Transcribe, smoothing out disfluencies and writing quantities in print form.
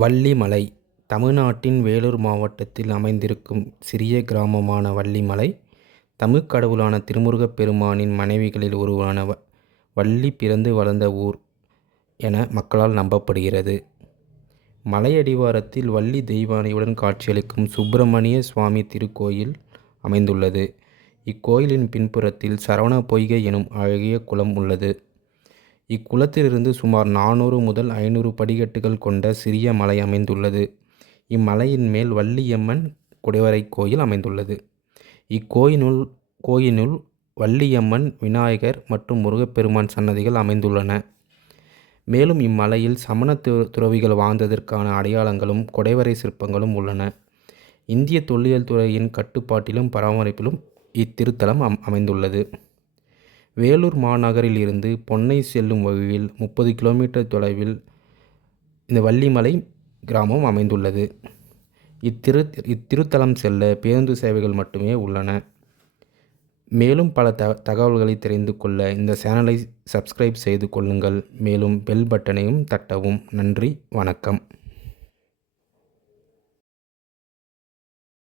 வள்ளிமலை தமிழ்நாட்டின் வேலூர் மாவட்டத்தில் அமைந்திருக்கும் சிறிய கிராமமான வள்ளிமலை, தமிழ்க் கடவுளான திருமுருகப் பெருமானின் மனைவிகளில் ஒருவரான வள்ளி பிறந்து வளர்ந்த ஊர் என மக்களால் நம்பப்படுகிறது. மலையடிவாரத்தில் வள்ளி தெய்வானையுடன் காட்சியளிக்கும் சுப்பிரமணிய சுவாமி திருக்கோயில் அமைந்துள்ளது. இக்கோயிலின் பின்புறத்தில் சரவண பொய்கை எனும் அழகிய குளம் உள்ளது. இக்குளத்திலிருந்து சுமார் 400 முதல் 500 படிக்கட்டுகள் கொண்ட சிறிய மலை அமைந்துள்ளது. இம்மலையின் மேல் வள்ளியம்மன் குடைவரை கோயில் அமைந்துள்ளது. இக்கோயினுள் வள்ளியம்மன், விநாயகர் மற்றும் முருகப்பெருமான் சன்னதிகள் அமைந்துள்ளன. மேலும் இம்மலையில் சமண துறவிகள் வாழ்ந்ததற்கான அடையாளங்களும் குடைவரை சிற்பங்களும் உள்ளன. இந்திய தொல்லியல் துறையின் கட்டுப்பாட்டிலும் பராமரிப்பிலும் இத்திருத்தலம் அமைந்துள்ளது. வேலூர் மாநகரில் இருந்து பொன்னை செல்லும் வழியில் 30 கிலோமீட்டர் தொலைவில் இந்த வள்ளிமலை கிராமம் அமைந்துள்ளது. இத்திருத்தலம் செல்ல பேருந்து சேவைகள் மட்டுமே உள்ளன. மேலும் பல தகவல்களை தெரிந்து கொள்ள இந்த சேனலை சப்ஸ்கிரைப் செய்து கொள்ளுங்கள். மேலும் பெல் பட்டனையும் தட்டவும். நன்றி, வணக்கம்.